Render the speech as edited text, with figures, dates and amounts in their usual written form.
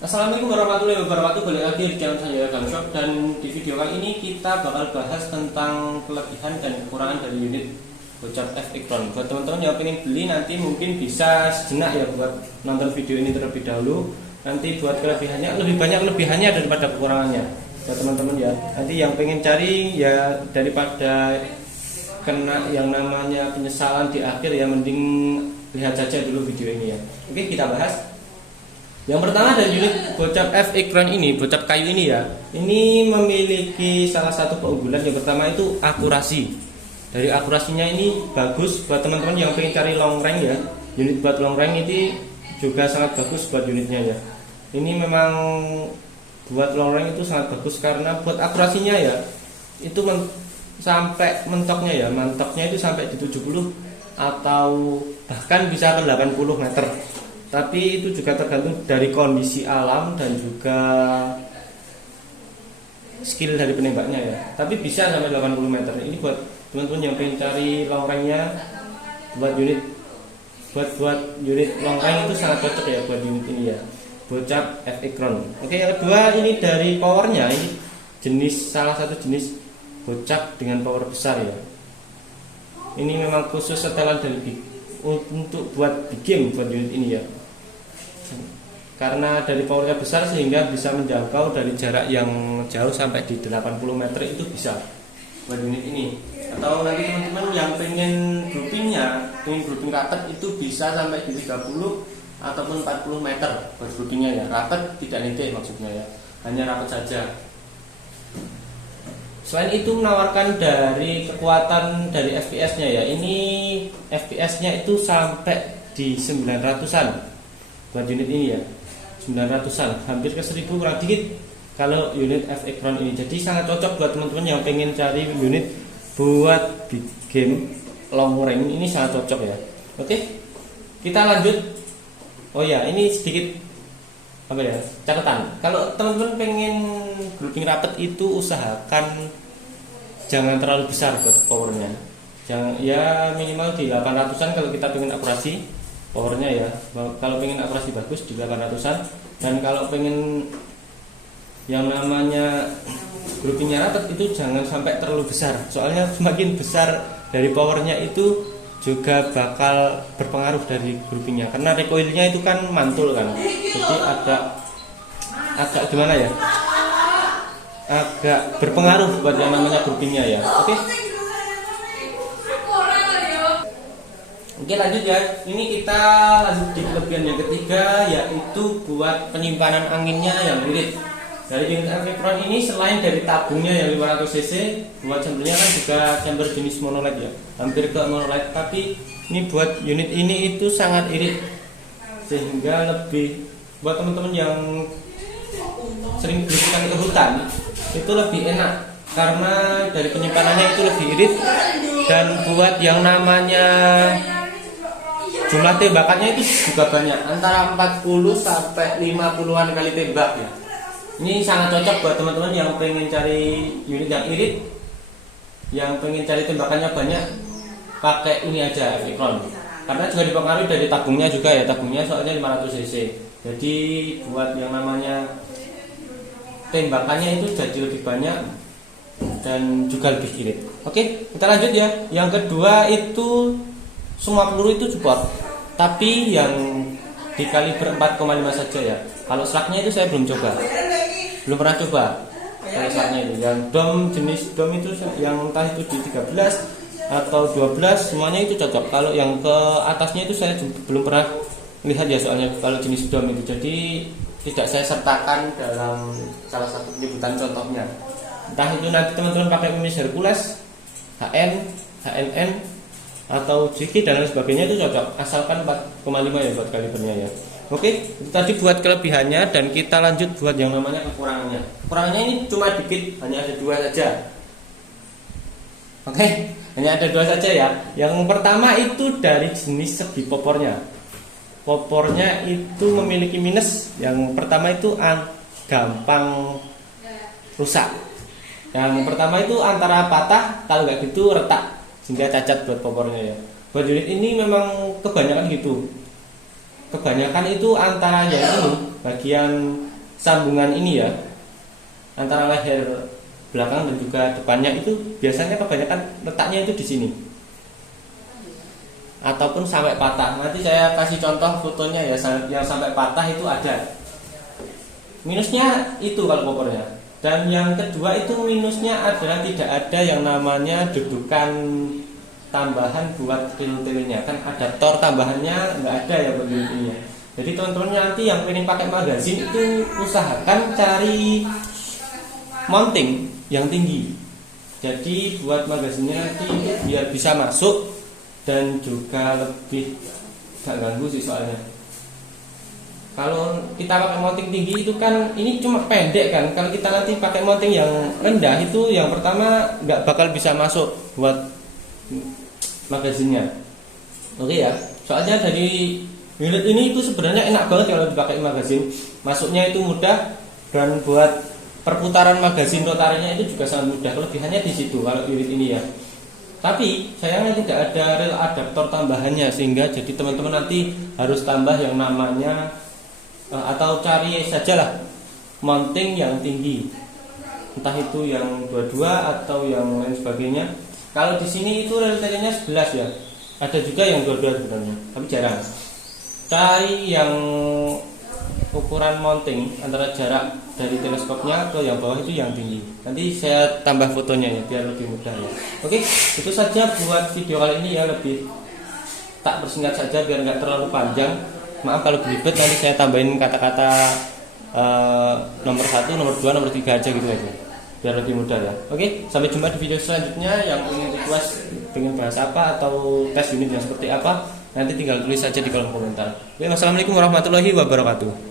Assalamualaikum warahmatullahi wabarakatuh. Balik lagi di channel saya Gang Shop, dan di video kali ini kita bakal bahas tentang kelebihan dan kekurangan dari unit Gocap F Icron. Buat teman-teman yang ingin beli nanti mungkin bisa sejenak ya buat nonton video ini terlebih dahulu. Nanti buat kelebihannya lebih banyak kelebihannya daripada kekurangannya. Ya teman-teman ya. Nanti yang pengen cari ya daripada kena yang namanya penyesalan di akhir ya, mending lihat saja dulu video ini ya. Oke, kita bahas. Yang pertama dari unit Gocap F Icron ini, Gocap kayu ini ya. Ini memiliki salah satu keunggulan. Yang pertama itu akurasi. Dari akurasinya ini bagus buat teman-teman yang pengen cari long range ya. Unit buat long range ini juga sangat bagus buat unitnya ya. Ini memang buat long range itu sangat bagus karena buat akurasinya ya. Itu sampai mentoknya ya, mantoknya itu sampai di 70 atau bahkan bisa ke 80 meter. Tapi itu juga tergantung dari kondisi alam dan juga skill dari penembaknya ya. Tapi bisa sampai 80 meter. Ini buat teman-teman yang pengen cari long range-nya, buat unit long range itu sangat cocok ya buat unit ini ya. Gocap F Icron. Oke, yang kedua ini dari powernya, ini salah satu jenis Gocap dengan power besar ya. Ini memang khusus setelan dari untuk buat big game buat unit ini ya. Karena dari powernya besar sehingga bisa menjangkau dari jarak yang jauh sampai di 80 meter itu bisa buat unit ini. Atau nanti teman-teman yang pengen grouping rapet itu bisa sampai di 30 ataupun 40 meter buat groupingnya ya. Rapet tidak nite maksudnya ya, hanya rapet saja. Selain itu menawarkan dari kekuatan dari FPS-nya ya. Ini FPS-nya itu sampai di 900-an buat unit ini ya. 900-an, hampir ke 1000 kurang dikit kalau unit F Icron ini. Jadi sangat cocok buat teman-teman yang pengen cari unit buat big game long range, ini sangat cocok ya. Oke, kita lanjut. Oh ya, ini sedikit apa ya, catatan. Kalau teman-teman pengen grouping rapet itu usahakan jangan terlalu besar buat powernya. Jangan ya, minimal di 800-an kalau kita pengen akurasi powernya ya. Kalau pengen akurasi bagus di 800-an, dan kalau pengen yang namanya groupingnya rapet itu jangan sampai terlalu besar. Soalnya semakin besar dari powernya itu juga bakal berpengaruh dari groupingnya, karena recoilnya itu kan mantul kan. Jadi agak gimana ya, agak berpengaruh buat yang namanya groupingnya ya. Oke, lanjut ya. Ini kita lanjut di kelebihan yang ketiga, yaitu buat penyimpanan anginnya yang irit. Dari unit F Icron ini selain dari tabungnya yang 500 cc, buat chambernya kan juga chamber jenis monolight ya, hampir ke monolight. Tapi ini buat unit ini itu sangat irit, sehingga lebih buat teman-teman yang sering belusukan ke hutan itu lebih enak karena dari penyimpanannya itu lebih irit. Dan buat yang namanya jumlah tembakannya itu juga banyak, antara 40 sampai 50-an kali tembak ya. Ini sangat cocok buat teman-teman yang pengen cari unit yang irit, yang pengen cari tembakannya banyak, pakai ini aja F Icron. Karena juga dipengaruhi dari tabungnya juga ya, tabungnya soalnya 500 cc. Jadi buat yang namanya tembakannya itu jadi lebih banyak dan juga lebih irit. Oke, kita lanjut ya. Yang kedua itu semua peluru itu support, tapi yang dikaliber 4,5 saja ya. Kalau slugnya itu saya belum pernah coba. Kalau slugnya itu yang jenis dom itu yang entah itu di 13 atau 12 semuanya itu cocok. Kalau yang ke atasnya itu saya belum pernah lihat ya, soalnya kalau jenis dom itu, jadi tidak saya sertakan dalam salah satu penyebutan contohnya. Entah itu nanti teman-teman pakai Unis Hercules, HN, HNN atau JK dan lain sebagainya itu cocok, asalkan 4,5 ya buat kalibernya ya. Oke, itu tadi buat kelebihannya, dan kita lanjut buat yang namanya kekurangannya. Kekurangannya ini cuma dikit, hanya ada 2 saja. Oke, hanya ada 2 saja ya. Yang pertama itu dari jenis segi popornya. Popornya itu memiliki minus. Yang pertama itu gampang rusak. Yang pertama itu antara patah, kalau nggak gitu retak, sehingga cacat buat popornya ya. Buat unit ini memang kebanyakan gitu. Kebanyakan itu antara ya ini bagian sambungan ini ya, antara leher belakang dan juga depannya itu biasanya kebanyakan letaknya itu di sini ataupun sampai patah. Nanti saya kasih contoh fotonya ya, yang sampai patah itu ada. Minusnya itu kalau kopornya. Dan yang kedua itu minusnya adalah tidak ada yang namanya dudukan tambahan buat ril-rilnya, kan adaptor tambahannya nggak ada ya buat ini. Jadi teman-teman nanti yang pengen pakai magazin itu usahakan cari mounting yang tinggi. Jadi buat magazinnya nanti biar bisa masuk dan juga lebih gak ganggu sih soalnya. Kalau kita pakai mounting tinggi itu kan ini cuma pendek kan. Kalau kita nanti pakai mounting yang rendah itu yang pertama nggak bakal bisa masuk buat magazinnya. Oke ya. Soalnya dari unit ini itu sebenarnya enak banget kalau dipakai magazin. Masuknya itu mudah dan buat perputaran magazin rotarinya itu juga sangat mudah. Kelebihannya di situ kalau unit ini ya. Tapi sayangnya tidak ada rel adaptor tambahannya sehingga jadi teman-teman nanti harus tambah yang namanya atau cari sajalah mounting yang tinggi, entah itu yang 22 atau yang lain sebagainya. Kalau di sini itu rel-relnya 11 ya, ada juga yang 22 sebenarnya, tapi jarang. Cari yang ukuran mounting antara jarak dari teleskopnya ke yang bawah itu yang tinggi. Nanti saya tambah fotonya ya biar lebih mudah ya. Oke, itu saja buat video kali ini ya, lebih tak bersingkat saja biar nggak terlalu panjang. Maaf kalau belibet, nanti saya tambahin kata-kata nomor 1, nomor 2, nomor 3 aja gitu aja biar lebih mudah ya. Oke, sampai jumpa di video selanjutnya. Yang ingin request pengen bahas apa atau tes unit yang seperti apa, nanti tinggal tulis saja di kolom komentar. Oke, wassalamualaikum warahmatullahi wabarakatuh.